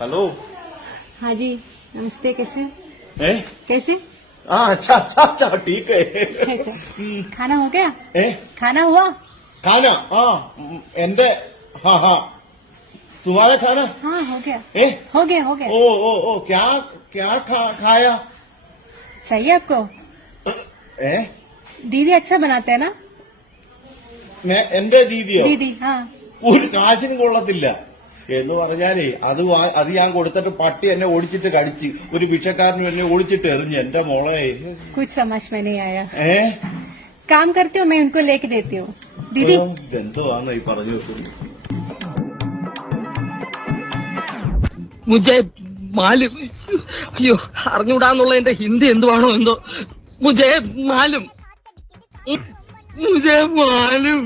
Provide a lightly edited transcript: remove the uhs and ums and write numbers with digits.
Hello. हाँ जी, नमस्ते। कैसे ए? कैसे? हाँ, अच्छा ठीक है। अच्छा, खाना हो गया? ए? खाना हुआ? खाना? हाँ, एंडे हाँ तुम्हारा खाना? हाँ, हो गया। ए? हो गया ओ क्या खाया? चाहिए आपको? ए? दीदी अच्छा बनाते हैं ना? എന്റെ ദീദിയോ? दीदी हाँ। ഒരു കാശിനും കൊള്ളത്തില്ല എന്ന് പറഞ്ഞാലേ അത് ഞാൻ കൊടുത്തിട്ട് പട്ടി എന്നെ ഓടിച്ചിട്ട് കടിച്ച്, ഒരു ഭിക്ഷക്കാരനും എന്നെ ഓടിച്ചിട്ട് എറിഞ്ഞ്. എന്റെ മോളെ कुछ समझ में नहीं आया। काम करती हूँ मैं, उनको लेके देती हूँ। दीदी എന്തോ ആന്ന് ഈ പറഞ്ഞു വെക്കുന്നത്. മുജേ മാലും. അയ്യോ, അറിഞ്ഞൂടാന്നുള്ള എന്റെ ഹിന്ദി എന്തുവാണോ എന്തോ. മുജേ മാലും. മുജേ മാലും.